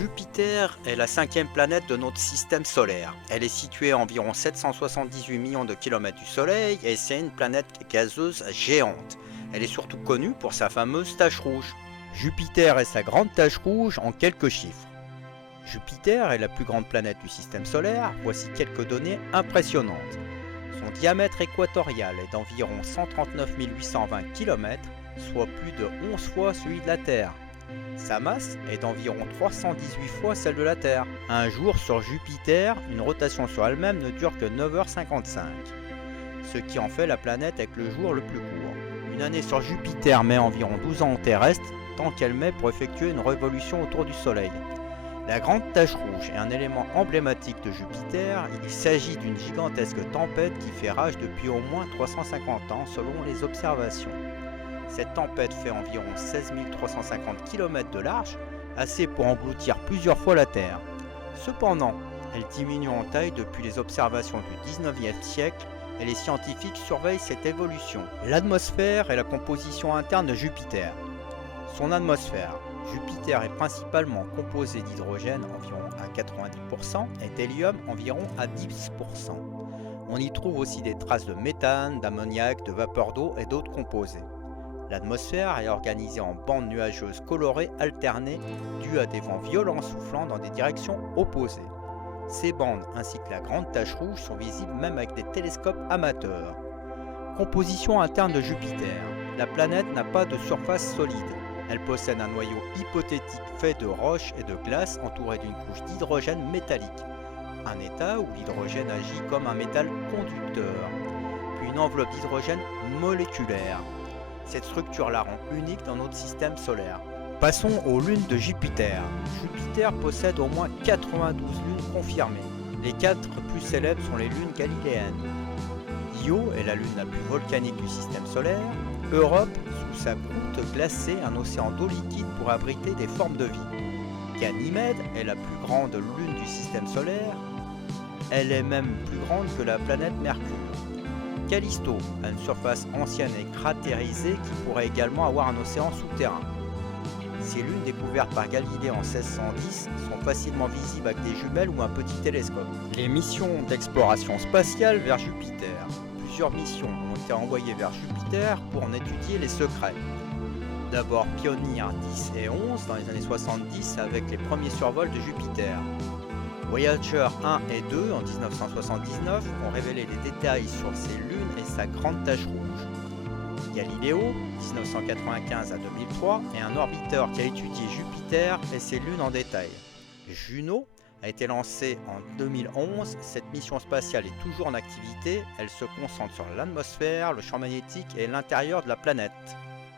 Jupiter est la cinquième planète de notre système solaire. Elle est située à environ 778 millions de kilomètres du Soleil et c'est une planète gazeuse géante. Elle est surtout connue pour sa fameuse tache rouge. Jupiter et sa grande tache rouge en quelques chiffres. Jupiter est la plus grande planète du système solaire, voici quelques données impressionnantes. Son diamètre équatorial est d'environ 139 820 km, soit plus de 11 fois celui de la Terre. Sa masse est d'environ 318 fois celle de la Terre. Un jour sur Jupiter, une rotation sur elle-même ne dure que 9h55, ce qui en fait la planète avec le jour le plus court. Une année sur Jupiter met environ 12 ans terrestres, tant qu'elle met pour effectuer une révolution autour du Soleil. La grande tache rouge est un élément emblématique de Jupiter. Il s'agit d'une gigantesque tempête qui fait rage depuis au moins 350 ans selon les observations. Cette tempête fait environ 16 350 km de large, assez pour engloutir plusieurs fois la Terre. Cependant, elle diminue en taille depuis les observations du 19e siècle et les scientifiques surveillent cette évolution. L'atmosphère est la composition interne de Jupiter. Son atmosphère. Jupiter est principalement composé d'hydrogène environ à 90% et d'hélium environ à 10%. On y trouve aussi des traces de méthane, d'ammoniac, de vapeur d'eau et d'autres composés. L'atmosphère est organisée en bandes nuageuses colorées alternées dues à des vents violents soufflant dans des directions opposées. Ces bandes ainsi que la grande tache rouge sont visibles même avec des télescopes amateurs. Composition interne de Jupiter. La planète n'a pas de surface solide. Elle possède un noyau hypothétique fait de roches et de glace entouré d'une couche d'hydrogène métallique. Un état où l'hydrogène agit comme un métal conducteur, puis une enveloppe d'hydrogène moléculaire. Cette structure la rend unique dans notre système solaire. Passons aux lunes de Jupiter. Jupiter possède au moins 92 lunes confirmées. Les 4 plus célèbres sont les lunes galiléennes. Io est la lune la plus volcanique du système solaire. Europe, sous sa croûte glacée, un océan d'eau liquide pour abriter des formes de vie. Ganymède est la plus grande lune du système solaire. Elle est même plus grande que la planète Mercure. Callisto a une surface ancienne et cratérisée qui pourrait également avoir un océan souterrain. Ces lunes découvertes par Galilée en 1610 sont facilement visibles avec des jumelles ou un petit télescope. Les missions d'exploration spatiale vers Jupiter. Plusieurs missions ont été envoyées vers Jupiter pour en étudier les secrets. D'abord Pioneer 10 et 11 dans les années 70 avec les premiers survols de Jupiter. Voyager 1 et 2 en 1979 ont révélé les détails sur ces lunes et sa grande tache rouge. Galileo, 1995 à 2003, est un orbiteur qui a étudié Jupiter et ses lunes en détail. Juno a été lancée en 2011, cette mission spatiale est toujours en activité, elle se concentre sur l'atmosphère, le champ magnétique et l'intérieur de la planète.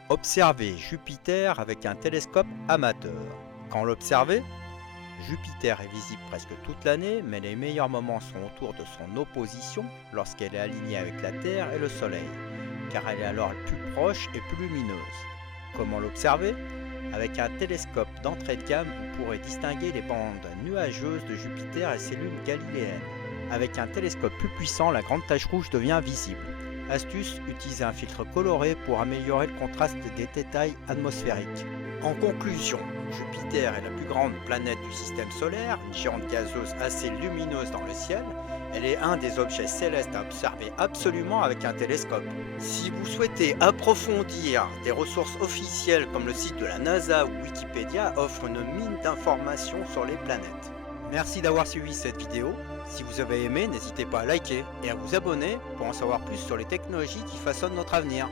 Observer Jupiter avec un télescope amateur. Quand l'observer, Jupiter est visible presque toute l'année, mais les meilleurs moments sont autour de son opposition, lorsqu'elle est alignée avec la Terre et le Soleil, car elle est alors plus proche et plus lumineuse. Comment l'observer? Avec un télescope d'entrée de gamme, vous pourrez distinguer les bandes nuageuses de Jupiter et ses lunes galiléennes. Avec un télescope plus puissant, la grande tache rouge devient visible. Astuce, utilisez un filtre coloré pour améliorer le contraste des détails atmosphériques. En conclusion, Jupiter est la plus grande planète du système solaire, une géante gazeuse assez lumineuse dans le ciel. Elle est un des objets célestes à observer absolument avec un télescope. Si vous souhaitez approfondir, des ressources officielles comme le site de la NASA ou Wikipédia offrent une mine d'informations sur les planètes. Merci d'avoir suivi cette vidéo. Si vous avez aimé, n'hésitez pas à liker et à vous abonner pour en savoir plus sur les technologies qui façonnent notre avenir.